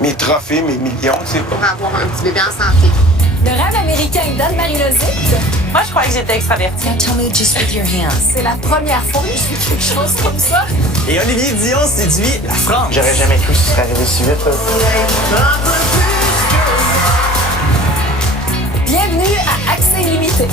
mes trophées, mes millions, tu sais. Pour avoir un petit bébé en santé. Le rêve américain d'Anne-Marie Lozic. Moi, je croyais que j'étais extravertie. Now tell me just with your hands. C'est la première fois que je fais quelque chose comme ça. Et Olivier Dion séduit la France. J'aurais jamais cru que ce serait arrivé si vite. Bienvenue à Accès illimité.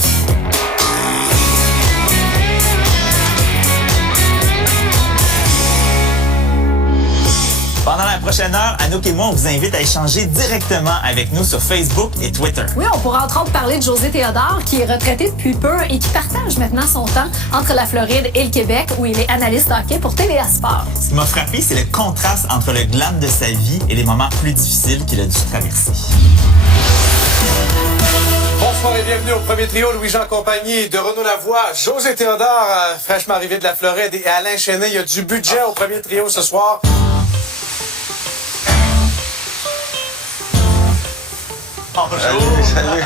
Pendant la prochaine heure, Anouk et moi, on vous invite à échanger directement avec nous sur Facebook et Twitter. Oui, on pourra entre autres parler de José Théodore, qui est retraité depuis peu et qui partage maintenant son temps entre la Floride et le Québec, où il est analyste hockey pour TVA Sport. Ce qui m'a frappé, c'est le contraste entre le glam de sa vie et les moments plus difficiles qu'il a dû traverser. Bonsoir et bienvenue au premier trio. Louis-Jean Compagnie de Renaud Lavoie, José Théodore, fraîchement arrivé de la Floride, et Alain Chenet. Il y a du budget au premier trio ce soir. Salut.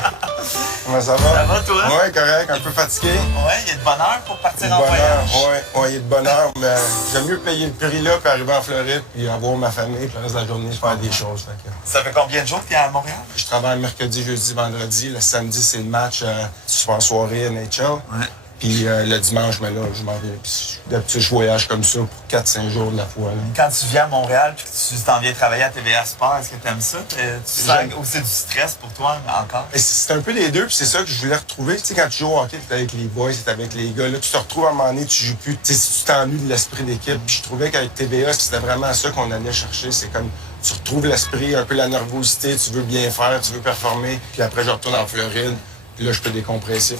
Comment ça va? Ça va, toi? Ouais, correct. Un peu fatigué. Ouais, il y a de bonne heure pour partir en Bonne heure, voyage. ouais, il y a de bonne heure, mais j'aime mieux payer le prix là, puis arriver en Floride, puis avoir ma famille, puis le reste de la journée, faire des choses. Fait que... Ça fait combien de jours que tu es à Montréal? Je travaille mercredi, jeudi, vendredi. Le samedi, c'est le match soir soirée NHL. Ouais. Puis le dimanche, mais là, je m'en viens. Puis d'habitude, je voyage comme ça pour 4-5 jours de la fois. Là. Quand tu viens à Montréal et que tu t'en viens travailler à TVA Sport, est-ce que tu aimes ça? Tu sens aussi du stress pour toi encore? C'est un peu les deux, puis c'est ça que je voulais retrouver. Tu sais, quand tu joues au hockey, t'es avec les boys, t'es avec les gars. Là, tu te retrouves à un moment donné, tu joues plus. Tu sais, si tu t'ennuies de l'esprit d'équipe. Puis je trouvais qu'avec TVA, c'était vraiment ça qu'on allait chercher. C'est comme tu retrouves l'esprit, un peu la nervosité, tu veux bien faire, tu veux performer. Puis après, je retourne en Floride, puis là, je peux décompresser.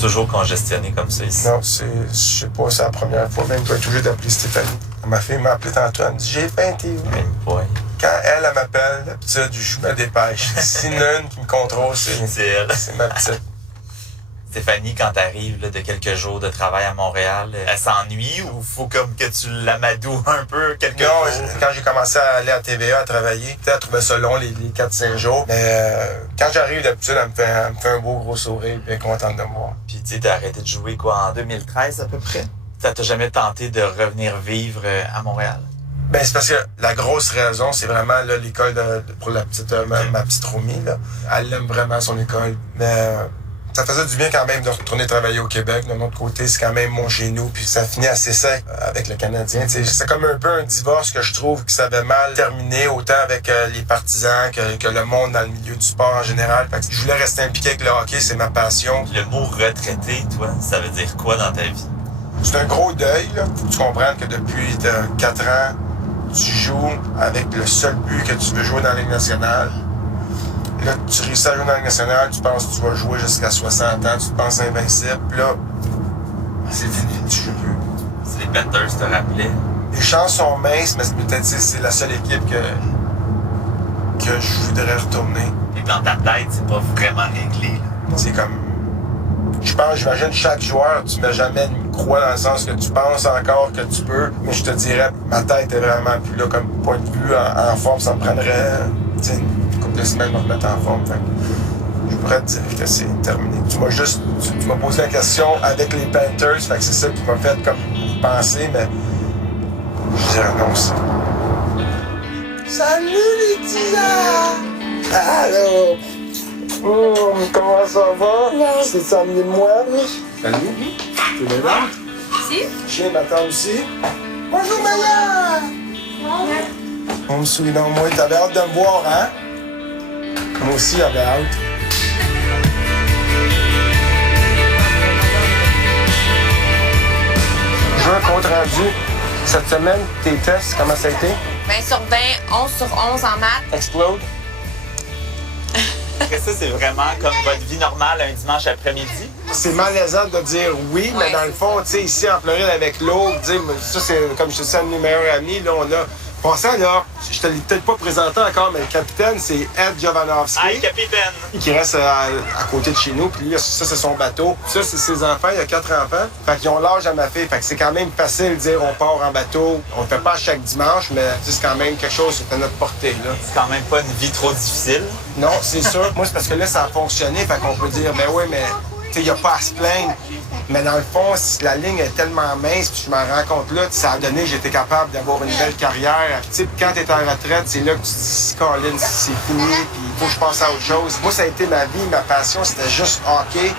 Toujours congestionné comme ça ici. Non, je sais pas, c'est la première fois. Même, je vais être obligé d'appeler Stéphanie. Ma fille m'a appelé tantôt, elle me dit « J'ai faim, t'es où? » Même pas. Quand elle m'appelle, d'habitude, je me dépêche. S'il y en a une qui me contrôle, C'est elle. c'est ma petite. Stéphanie, quand t'arrives de quelques jours de travail à Montréal, elle s'ennuie ou faut comme que tu l'amadoues un peu quelques jours? Quand j'ai commencé à aller à TVA, à travailler, elle trouvait ça long, les 4-5 jours. Mais quand j'arrive, d'habitude, elle me fait un beau gros sourire et elle est contente de me voir. Puis tu sais, t'as arrêté de jouer quoi, en 2013 à peu près? Ça t'a jamais tenté de revenir vivre à Montréal? Ben c'est parce que la grosse raison, c'est vraiment là, l'école pour la petite ma petite Romy. Là. Elle aime vraiment son école. Mais ça faisait du bien quand même de retourner travailler au Québec. De notre côté, c'est quand même mon chez nous. Puis ça finit assez sec avec le Canadien. C'est comme un peu un divorce que je trouve qui s'avait mal terminé, autant avec les partisans que le monde dans le milieu du sport en général. Fait que je voulais rester impliqué avec le hockey, c'est ma passion. Le mot retraité, toi, ça veut dire quoi dans ta vie? C'est un gros deuil. Là. Faut que tu comprennes que depuis 4 ans, tu joues avec le seul but que tu veux jouer dans la Ligue nationale. Là, tu réussis à jouer dans la Ligue nationale, tu penses que tu vas jouer jusqu'à 60 ans, tu te penses invincible, puis là, c'est fini, tu joues plus. Si les Panthers te rappelaient. Les chances sont minces, mais peut-être c'est la seule équipe que je voudrais retourner. Et dans ta tête, c'est pas vraiment réglé. Là. C'est comme... j'imagine chaque joueur, tu mets jamais une croix dans le sens que tu penses encore que tu peux, mais je te dirais, ma tête est vraiment plus là, comme point de vue en forme, ça me prendrait une couple de semaines pour me remettre en forme. Fait que je pourrais te dire que c'est terminé. Tu m'as posé la question avec les Panthers, fait que c'est ça qui m'a fait comme penser, mais je dirais non aussi. Salut les petits gars! Allô! Comment ça va? Oui. C'est ça amené de moi? Oui. Salut. Tu es là? Si? Chien m'attend aussi. Bonjour, Maya! On me sourit dans moi. T'avais hâte de me voir, hein? Moi aussi, j'avais hâte. Je veux un compte rendu. Cette semaine, tes tests, comment ça a été? 20 sur 20, 11 sur 11 en maths. Explode? Après ça, c'est vraiment comme votre vie normale un dimanche après-midi? C'est malaisant de dire oui, mais dans le fond, tu sais, ici en Floride avec l'autre, ça c'est, comme je te dis, un de mes meilleurs amis, là, on a Passant, là, je te l'ai peut-être pas présenté encore, mais le capitaine, c'est Ed Jovanovski. Hi, capitaine! Qui reste à côté de chez nous. Puis lui, ça, c'est son bateau. Ça, c'est ses enfants. Il y a 4 enfants. Fait qu'ils ont l'âge à ma fille. Fait que c'est quand même facile de dire on part en bateau. On le fait pas chaque dimanche, mais c'est quand même quelque chose qui est à notre portée, là. C'est quand même pas une vie trop difficile. Non, c'est sûr. Moi, c'est parce que là, ça a fonctionné. Fait qu'on peut dire, ben oui, mais il n'y a pas à se plaindre. Mais dans le fond, si la ligne est tellement mince, puis je m'en rends compte là, ça a donné que j'étais capable d'avoir une belle carrière. Tu sais, quand tu es en retraite, c'est là que tu te dis, Colin, c'est fini, puis il faut que je passe à autre chose. Moi, ça a été ma vie, ma passion, c'était juste hockey.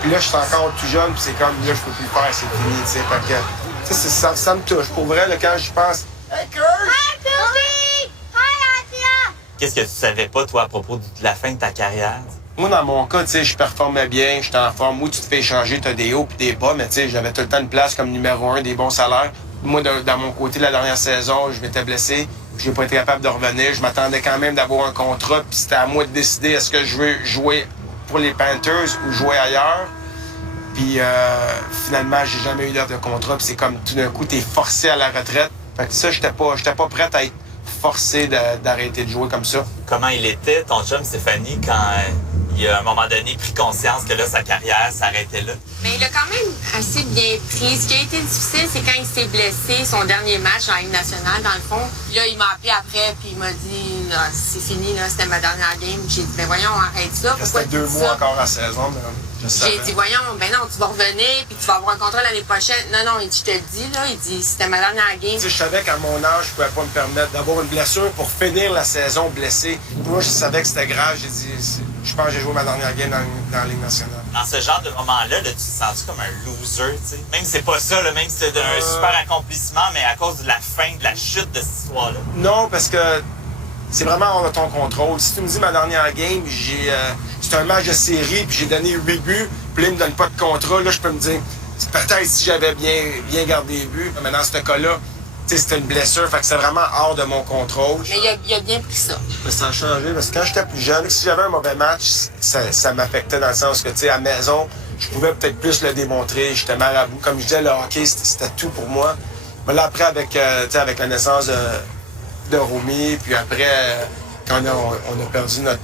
Puis là, je suis encore tout jeune, puis c'est comme, là, je peux plus le faire, c'est fini, tu sais. Fait que, tu sais, ça me touche. Pour vrai, là, quand j'y pense, hey, Kurt! Hi, Philby! Hi, Atia! Qu'est-ce que tu savais pas, toi, à propos de la fin de ta carrière? Moi, dans mon cas, tu sais, je performais bien, j'étais en forme. Moi, tu te fais échanger, tu as des hauts puis des bas, mais tu sais, j'avais tout le temps une place comme numéro 1, des bons salaires. Moi, dans mon côté, la dernière saison, je m'étais blessé, puis j'ai pas été capable de revenir. Je m'attendais quand même d'avoir un contrat, puis c'était à moi de décider est-ce que je veux jouer pour les Panthers ou jouer ailleurs. Puis finalement, j'ai jamais eu d'offre de contrat, puis c'est comme tout d'un coup, t'es forcé à la retraite. Fait que ça, j'étais pas prête à être forcé d'arrêter de jouer comme ça. Comment il était, ton chum Stéphanie, quand il a à un moment donné pris conscience que là, sa carrière s'arrêtait là? Mais il a quand même assez bien pris. Ce qui a été difficile, c'est quand il s'est blessé, son dernier match en Ligue nationale, dans le fond. Puis là, il m'a appelé après, puis il m'a dit « C'est fini, là, c'était ma dernière game. » J'ai dit « Ben voyons, arrête ça. » Il restait 2 mois encore à la saison, mais je savais. J'ai dit « Voyons, ben non, tu vas revenir, puis tu vas avoir un contrat l'année prochaine. » Non, non, il dit « Je te le dis, là. » Il dit « C'était ma dernière game. » Tu sais, je savais qu'à mon âge, je pouvais pas me permettre d'avoir une blessure pour finir la saison blessé. Moi, je savais que c'était grave. J'ai dit « Je pense que j'ai joué ma dernière game dans la Ligue nationale. » Dans ce genre de moment-là, là, tu te sens comme un loser, tu sais? Même si c'est pas ça, là, même si c'est un super accomplissement, mais à cause de la fin, de la chute de cette histoire-là. Non, parce que c'est vraiment hors de ton contrôle. Si tu me dis ma dernière game, c'est un match de série, puis j'ai donné 8 buts, puis là, il me donne pas de contrat, là, je peux me dire, c'est peut-être si j'avais bien gardé les buts. Mais dans ce cas-là, tu sais, c'était une blessure, fait que c'est vraiment hors de mon contrôle. Mais il a bien pris ça. Mais ça a changé, parce que quand j'étais plus jeune, si j'avais un mauvais match, ça m'affectait dans le sens que, tu sais, à la maison, je pouvais peut-être plus le démontrer. J'étais marabout. Comme je disais, le hockey, c'était tout pour moi. Mais là, après, avec la naissance de Romy, puis après, quand on a perdu notre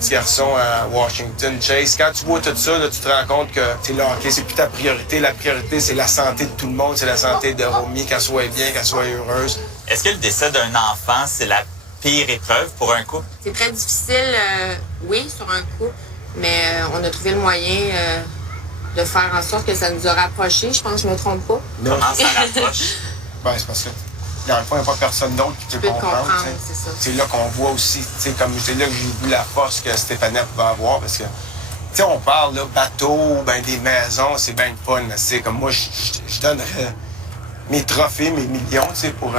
petit garçon à Washington, Chase, quand tu vois tout ça, là, tu te rends compte que le hockey, c'est plus ta priorité. La priorité, c'est la santé de tout le monde, c'est la santé de Romy, qu'elle soit bien, qu'elle soit heureuse. Est-ce que le décès d'un enfant, c'est la pire épreuve pour un couple? C'est très difficile, oui, sur un couple, mais on a trouvé le moyen de faire en sorte que ça nous a rapprochés. Je pense que je me trompe pas. Non. Comment ça rapproche? Ben, c'est parce que dans le fond, il n'y a pas personne d'autre qui peut comprendre. C'est ça. C'est là qu'on voit aussi, comme c'est là que j'ai vu la force que Stéphanie pouvait avoir, parce que, tu sais, on parle, là, bateau, ben des maisons, c'est bien le fun, mais c'est comme moi, je donnerais mes trophées, mes millions, tu sais, pour le...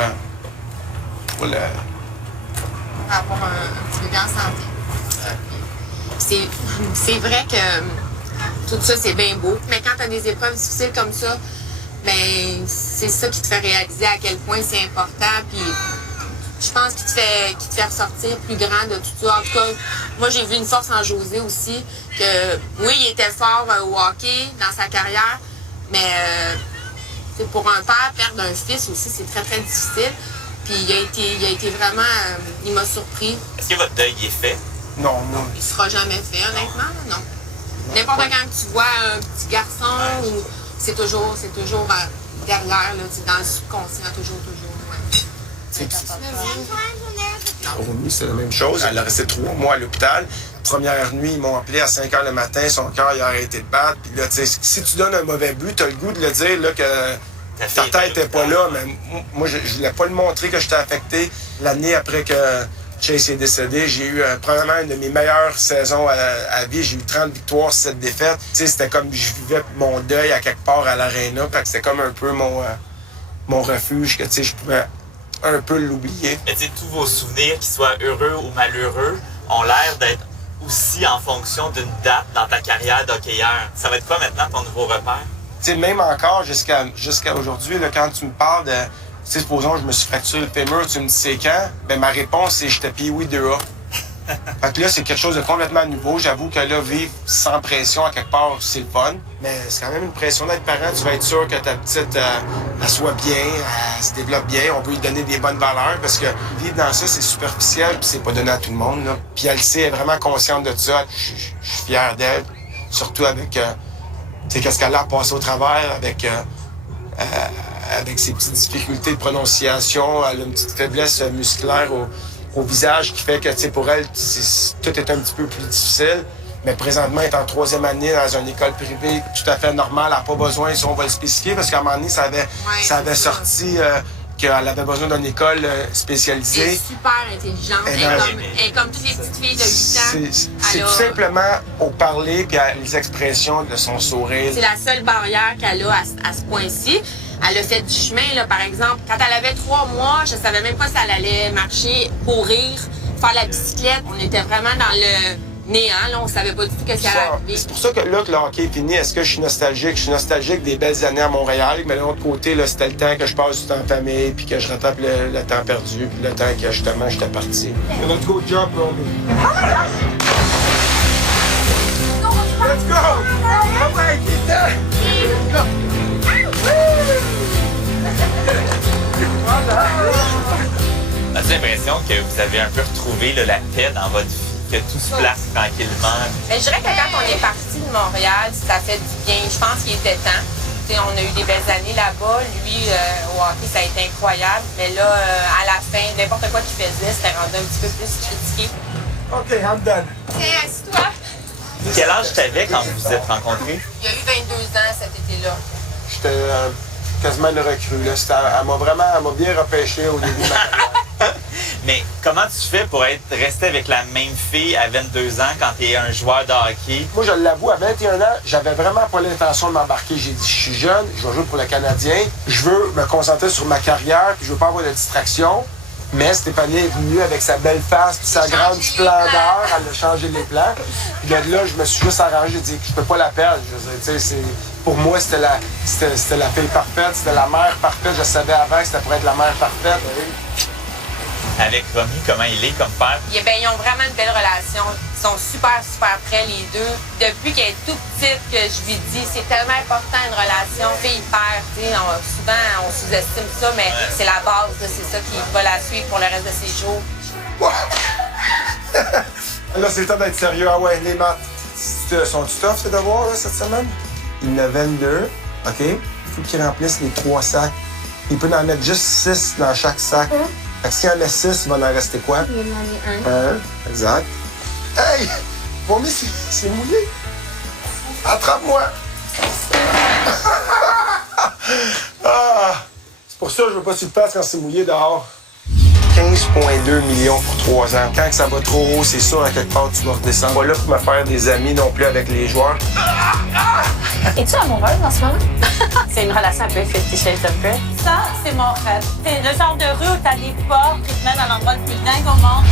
Avoir un petit bébé en santé. C'est vrai que tout ça, c'est bien beau, mais quand tu as des épreuves difficiles comme ça, ben c'est ça qui te fait réaliser à quel point c'est important. Puis je pense qu'il te fait ressortir plus grand de tout ça. En tout cas, moi, j'ai vu une force en José aussi, que oui, il était fort au hockey dans sa carrière, mais pour un père, perdre un fils aussi, c'est très, très difficile. Puis il a été vraiment... il m'a surpris. Est-ce que votre deuil est fait? Non, non. Il sera jamais fait, honnêtement, non. N'importe quand tu vois un petit garçon, ou c'est toujours derrière, là, dans le subconscient, toujours, ouais. Romy, c'est la même chose. Elle a resté 3 mois à l'hôpital. Première nuit, ils m'ont appelé à 5 h le matin. Son cœur, il a arrêté de battre. Puis là, tu sais, si tu donnes un mauvais but, tu as le goût de le dire là, que ta tête n'était pas là. Mais moi, je voulais pas le montrer que j'étais affecté. L'année après que Chase est décédé, j'ai eu probablement une de mes meilleures saisons à vie. J'ai eu 30 victoires, 7 défaites. Tu sais, c'était comme je vivais mon deuil à quelque part à l'aréna. C'était comme un peu mon refuge, que tu sais, je pouvais un peu l'oublier. Mais tu sais, tous vos souvenirs, qu'ils soient heureux ou malheureux, ont l'air d'être aussi en fonction d'une date dans ta carrière d'hockeyeur. Ça va être quoi maintenant ton nouveau repère? Tu sais, même encore jusqu'à aujourd'hui, là, quand tu me parles de... Tu sais, supposons que je me suis fracturé le fémur, tu me dis c'est quand? Ben ma réponse, c'est j'étais Pee-Wee 2A. Fait que là, c'est quelque chose de complètement nouveau. J'avoue que là, vivre sans pression, à quelque part, c'est le fun. Mais c'est quand même une pression d'être parent. Tu vas être sûr que ta petite, elle soit bien, elle se développe bien. On peut lui donner des bonnes valeurs parce que vivre dans ça, c'est superficiel puis c'est pas donné à tout le monde, là. Puis elle sait, elle est vraiment consciente de ça. Je suis fier d'elle. Surtout avec, tu sais, qu'est-ce qu'elle a passé au travers avec ses petites difficultés de prononciation. Elle a une petite faiblesse musculaire au visage qui fait que, tu sais, pour elle, tout est un petit peu plus difficile. Mais présentement, elle est en 3e année dans une école privée tout à fait normale. Elle n'a pas besoin, si on va le spécifier, parce qu'à un moment donné, ça avait sorti qu'elle avait besoin d'une école spécialisée. Elle est super intelligente. Elle est comme toutes les petites filles de 8 ans. C'est tout simplement au parler puis les expressions de son sourire. C'est la seule barrière qu'elle a à ce point-ci. Elle a fait du chemin, là, par exemple. Quand elle avait 3 mois, je savais même pas si elle allait marcher, courir, faire la bicyclette. On était vraiment dans le néant, là. On savait pas du tout qu'est-ce qui allait arriver. C'est pour ça que là, que le hockey est fini, est-ce que je suis nostalgique? Je suis nostalgique des belles années à Montréal, mais de l'autre côté, là, c'était le temps que je passe du temps en famille, puis que je rattrape le temps perdu, puis le temps que justement j'étais parti. Let's go jump, Romy. Let's go! Oh my God! Let's go! As-tu l'impression que vous avez un peu retrouvé là, la paix dans votre vie, que tout se place tranquillement? Mais je dirais que quand on est parti de Montréal, ça fait du bien. Je pense qu'il était temps. T'sais, on a eu des belles années là-bas. Lui, au hockey, ça a été incroyable. Mais là, à la fin, n'importe quoi qu'il faisait, c'était rendu un petit peu plus critiqué. OK, I'm done. Tiens, assis-toi. Quel âge t'avais quand vous vous êtes rencontrés? Il y a eu 22 ans cet été-là. J'étais quasiment le recrue. Là. Elle m'a bien repêché au début de ma carrière. Mais comment tu fais pour rester avec la même fille à 22 ans quand tu es un joueur de hockey? Moi, je l'avoue, à 21 ans, j'avais vraiment pas l'intention de m'embarquer. J'ai dit, je suis jeune, je vais jouer pour le Canadien. Je veux me concentrer sur ma carrière, puis je veux pas avoir de distraction. Mais Stéphanie est venue avec sa belle face puis sa grande splendeur. Elle a changé les plans. Puis de là, je me suis juste arrangé. J'ai dit, je peux pas la perdre. Je veux dire, pour moi, c'était la fille parfaite, c'était la mère parfaite. Je savais avant que c'était pour être la mère parfaite. Avec Romy, comment il est comme père? Ils ont vraiment une belle relation. Ils sont super, super près, les deux. Depuis qu'elle est toute petite, que je lui dis, c'est tellement important une relation fille-père. Souvent, on sous-estime ça, mais c'est la base. C'est ça qui va la suivre pour le reste de ses jours. Là, c'est le temps d'être sérieux. Ah ouais, les maths. Sont-tu tough, ces devoirs, là, cette semaine? Il y en a 22, OK? Il faut qu'il remplisse les 3 sacs. Il peut en mettre juste 6 dans chaque sac. Fait que s'il y en a 6, il va en rester quoi? Il y en a un. Exact. Hey! Romy, c'est mouillé. Attrape-moi! C'est pour ça que je veux pas que tu le fasses quand c'est mouillé dehors. 15,2 millions pour 3 ans. Quand ça va trop haut, c'est sûr, à quelque part, tu vas redescendre. Pas là pour me faire des amis non plus avec les joueurs. Es-tu amoureuse en ce moment? C'est une relation un peu 50 Shades of Grey. Ça, c'est mon rêve. C'est le genre de rue où t'as des portes qui te mènent à l'endroit le plus dingue au monde.